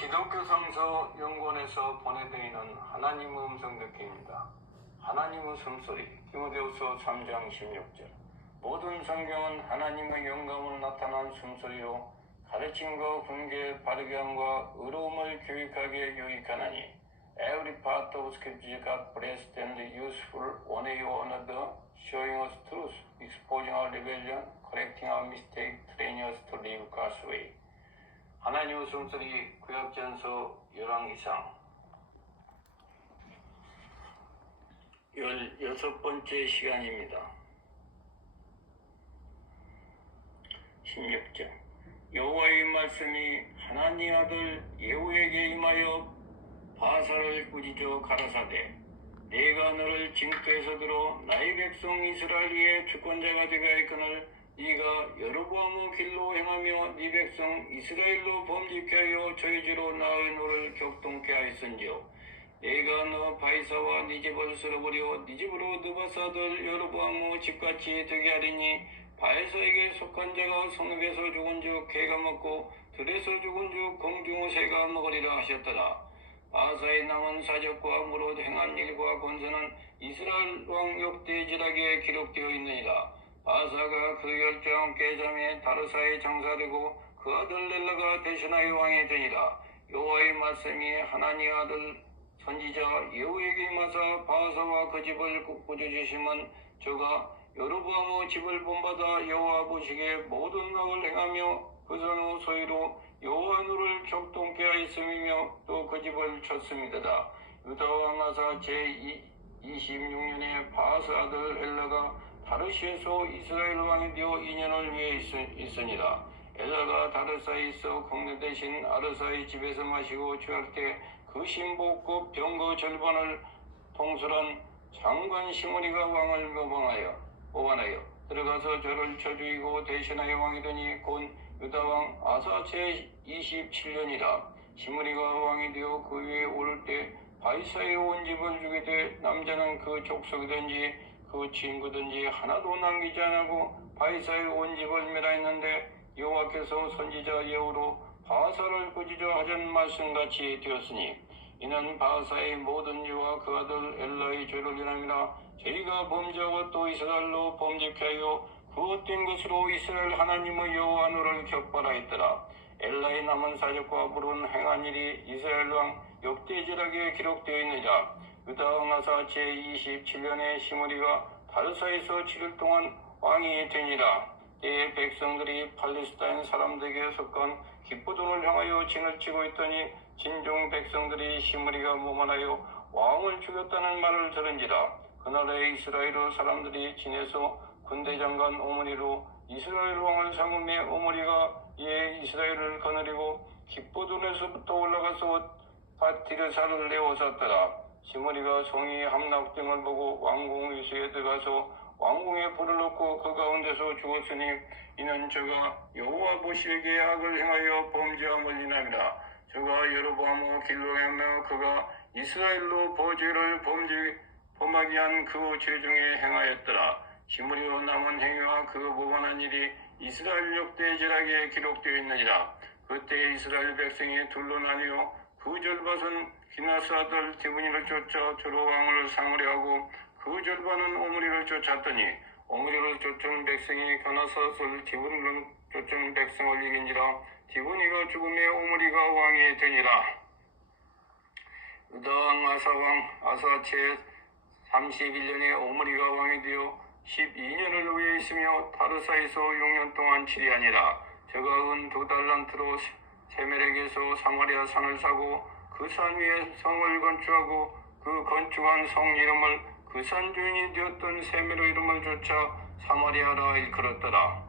기독교 성서 연구원에서 보내드리는 하나님의 음성 듣기입니다. 하나님의 숨소리 디모데후서 3장 16절 모든 성경은 하나님의 영감으로 나타난 숨소리요 가르침과 훈계 바르게 함과 의로움을 교육하게 유익하나니 Every part of scripture got blessed and useful one way or another showing us truth, exposing our rebellion, correcting our mistake, training us to live God's way 하나님의 숨소리 구약전서 열왕 이상 열여섯 번째 시간입니다. 16절 여호와의 말씀이 하나님 아들 예후에게 임하여 바사를 꾸짖어 가라사대 내가 너를 징표에서 들어 나의 백성 이스라엘 위에 주권자가 되게 하였거늘 네가 여로보암의 길로 행하며 네 백성 이스라엘로 범죄케 하여 저희 죄로 나의 노를 격동케 하였은지요. 내가 너 바이사와 네 집을 쓸어버려 네 집으로 느바사들 여로보암의 집같이 되게 하리니 바이사에게 속한 자가 성읍에서 죽은 즉 개가 먹고 들에서 죽은 즉 공중의 새가 먹으리라 하셨더라. 바사의 남은 사적과 무릇 행한 일과 권세는 이스라엘 왕 역대 지락에 기록되어 있느니라 바사가 그 열정 깨잠에 다르사에 장사되고 그 아들 렐라가 대신하여 왕이 되니라 여호와의 말씀이 하나님 아들 선지자 예후에게 임하사 바사와 그 집을 꾸짖으시면 저가 여로보암의 집을 본받아 여호와 보시기에 모든 악을 행하며 그 선후 소유로 여호와 누를 격동케 하였음이며 또 그 집을 쳤습니다. 유다 왕 아사 제 26년에 바사 아들 엘라가 다르시에서 이스라엘 왕이 되어 2년을 위해 있, 으니라 엘라가 다르사에 있어 공대 대신 아르사의 집에서 마시고 취할 때 그 신복급 병거 절반을 통솔한 장관 시므리가 왕을 모방하여 모반하여 들어가서 저를 쳐 죽이고 대신하여 왕이 되니 곧 유다 왕 아사 제 27년이라 시므리가 왕이 되어 그 위에 오를 때 바이사의 온 집을 주게 돼 남자는 그 족속이든지 그 친구든지 하나도 남기지 않고 바이사의 온 집을 멸하였는데 여호와께서 선지자 예후로 바사를 꾸짖어 하전 말씀같이 되었으니 이는 바사의 모든 죄와 그 아들 엘라의 죄를 인함이라 저희가 범죄하고 또 이스라엘로 범죄케 하여 그 헛된 것으로 이스라엘 하나님의 여호와 너를 격발하였더라. 엘라의 남은 사적과 물은 행한 일이 이스라엘 왕 역대지락에 기록되어 있느냐 유 다 왕아사 제27년에 시므리가 다르사에서 7일 동안 왕이 되니라 때에 백성들이 팔레스타인 사람들에게 속한 기쁘돈을 향하여 진을 치고 있더니 진종 백성들이 시므리가 모만하여 왕을 죽였다는 말을 들은지라. 그날에 이스라엘 사람들이 진에서 군대장관 오므리로 이스라엘 왕을 상음해 오므리가 이에 이스라엘을 거느리고 기쁘돈에서부터 올라가서 바티르사를 내어섰더라 시므리가 송이 함락 등을 보고 왕궁 위수에 들어가서 왕궁에 불을 놓고 그 가운데서 죽었으니 이는 저가 여호와 보시기에 악을 행하여 범죄함을 인함이라. 저가 여로보암의 길로 행하며 그가 이스라엘로 보죄를 범죄 범하게 한 그 죄 중에 행하였더라. 시므리오 남은 행위와 그 모반한 일이 이스라엘 역대 지락에 기록되어 있느니라. 그때 이스라엘 백성이 둘로 나뉘어 그 절밭은 기나스 아들 디브니를 쫓아 저로 왕을 상으려 하고 그 절반은 오므리를 쫓았더니 오므리를 쫓은 백성이 가나사슬 디브니를 쫓은 백성을 이긴지라 디브니가 죽음에 오므리가 왕이 되니라. 유다왕 아사왕 아사 제 31년에 오므리가 왕이 되어 12년을 위해 있으며 다르사에서 6년 동안 치리하니라. 저가 은두 달란트로 세멜에게서 사마리아 산을 사고 그 산 위에 성을 건축하고 그 건축한 성 이름을 그 산 주인이 되었던 세메로 이름을 쫓아 사마리아라 일컬었더라.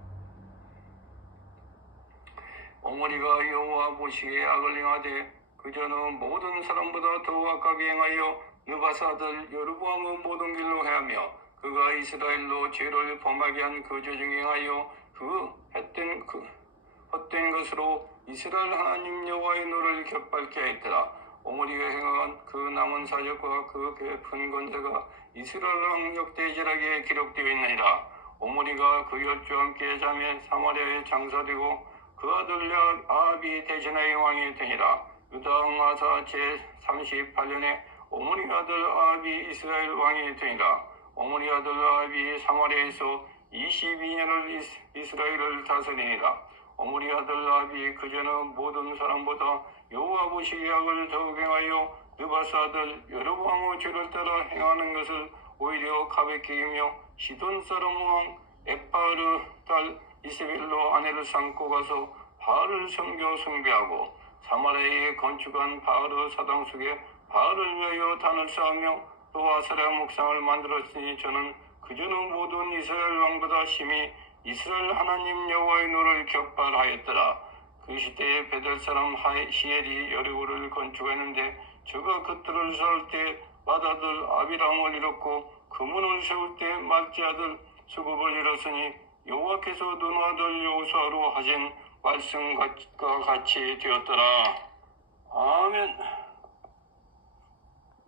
어머니가 여호와 보시기에 악을 행하되 그저는 모든 사람보다 더 악하게 행하여 느바사들 여르보암의 모든 길로 행하며 그가 이스라엘로 죄를 범하게 한그죄 중에 행하여 그 헛된 그 헛된 것으로 이스라엘 하나님 여호와의 노를 격발케 하였더라. 오므리가 행한 그 남은 사적과 그 깊은 건세가 이스라엘 왕 역대지락에 기록되어 있느니라. 오므리가 그 열주와 함께 잠에 사마리아에 장사되고 그 아들 아합이 대신하여 왕이 되니라. 유다응하사 제38년에 오므리 아들 아합이 이스라엘 왕이 되니라 오므리 아들 아합이 사마리아에서 22년을 이스라엘을 다스리니라 오므리 아들 아합이 그전의 모든 사람보다 여호와 보시기 약을 더욱 행하여 느바스 아들 여로보암의 죄를 따라 행하는 것을 오히려 가볍게 여기며 시돈 사람 왕 에파르 딸 이세벨로 아내를 삼고 가서 바알을 섬겨 숭배하고 사마리아에 건축한 바알의 사당 속에 바알을 위하여 단을 쌓으며 또 아사랴 목상을 만들었으니 저는 그전의 모든 이스라엘 왕보다 심히 이스라엘 하나님 여호와의 노를 격발하였더라. 그 시대에 베델 사람 시엘이 여리고를 건축했는데 저가 그들을 세울 때 맏아들 아비람을 잃었고 그 문을 세울 때 말지 아들 수굽을 잃었으니 여호와께서 눈 아들 여호수아로 하신 말씀과 같이 되었더라. 아멘.